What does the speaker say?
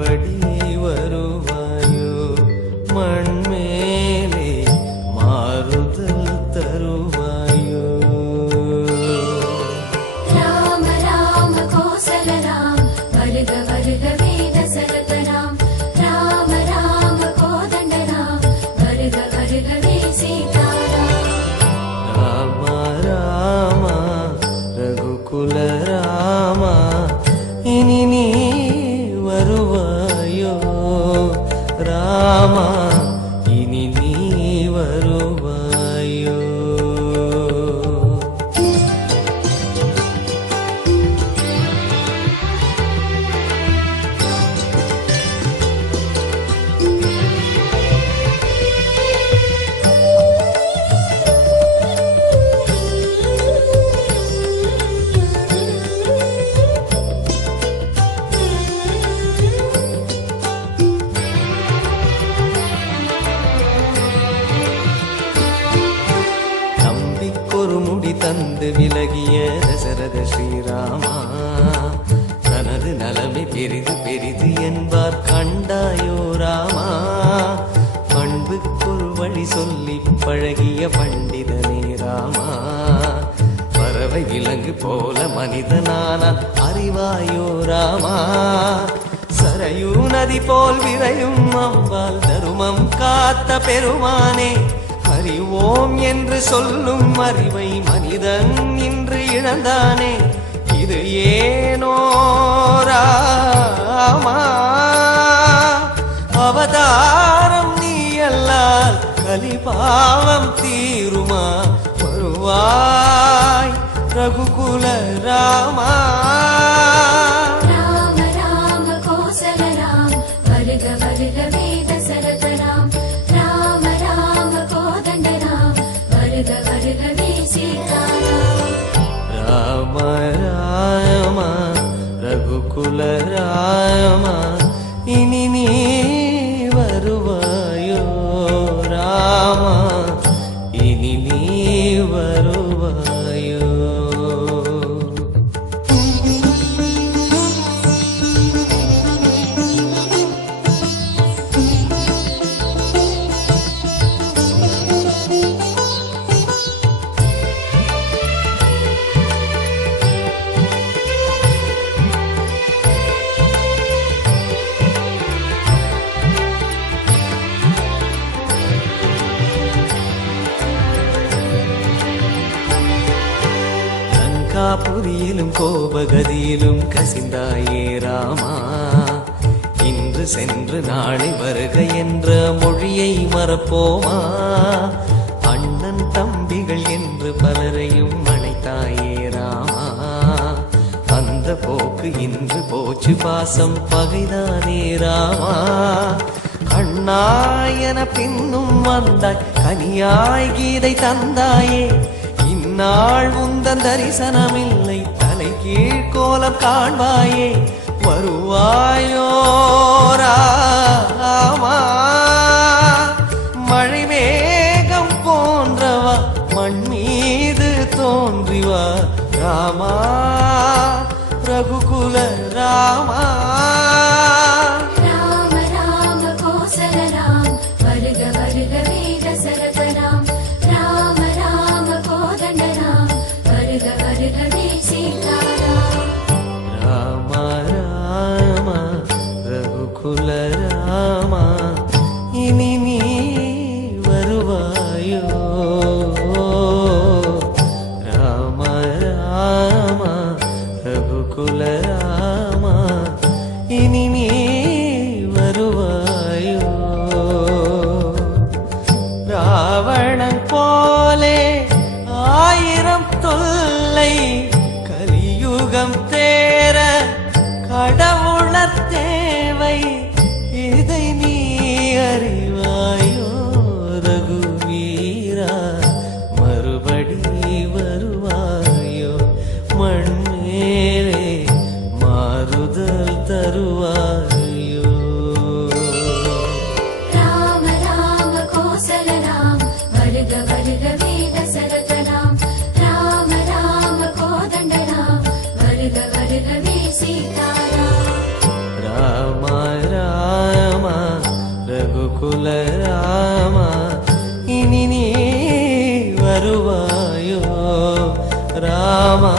மறுபடி வருவாயோ மண்மேலே மாறுதல் தருவாயோ. ராம ராம கோசல ராம் வருக வருகவே தசரத ராம். ராம ராம கோதண்ட ராம் வருக வருகவே சீதாராம். ராம ராம ரகுகுல ராம இனி நீ வருவாயோ ராமா இனி நீ வருவாயோ. ஒரு முடி தந்து விலகிய தசரத ஸ்ரீராமா தனது நலமை பெரிது பெரிது என்பார் கண்டாயோ ராமா. பண்புக்கொரு வழி சொல்லி பழகிய பண்டிதனே ராமா. பறவை விலங்கு போல மனிதனான அறிவாயோ ராமா. சரையூ நதி போல் விரையும் அம்பால் தருமம் காத்த பெருமானே. அறிவோம் என்று சொல்லும் அறிவை மனிதன் இன்று இழந்தானே. இது ஏனோ ராமா. அவதாரம் நீ அல்லால் கலிபாவம் தீருமா. வருவாய் ரகுகுல ராமா. ராம ராம கோசல ராம் வருக வருகவே தசரத ராம். ராம ராம கோதண்ட ராம் வருக வருகவே சீதாராம். ராம ராம ரகுகுல ராம இனி நீ வருவாயோ ராமா இனி நீ வருவாயோ. புரியிலும் கோபகதியிலும் கசிந்தாயே ராமா. இன்று சென்று நாளை வருக என்ற மொழியை மறப்போமா. அண்ணன் தம்பிகள் என்று பலரையும் அழைத்தாயே ராமா. அந்த போக்கு இன்று போச்சு பாசம் பகைதானே ராமா. கண்ணாயன பின்னும் வந்தாய் கனியாய் கீதை தந்தாயே. இந்நாள் உந்தன் தரிசனமில்லை தலை கீழ்கோலம் காண்பாயே. வருவாயோ ராமா. மழை மேகம் போன்றவா மண் மீது தோன்றிவா ராமா ரகுகுல ராமா. ராம ராம கோசல ராம் வருக வருகவே தசரத ராம். ராம ராம கோதண்ட ராம் வருக வருகவே சீதாராம். ராம ராம ரகுகுல ராமா இனி நீ வருவாயோ ராம ராம ரகுகுல ராமா இனி நீ வருவாயோ. ராவணன் போலே ஆயிரம் தொல்லை கலியுகம் தேர கடவுளர் தேவை. இதை நீ அறிவாயோ ரகுவீரா. மறுபடி வருவாயோ மண்மேலே மாறுதல் தருவாய். கோகுல ராமா இனி நீ வருவாயோ ராமா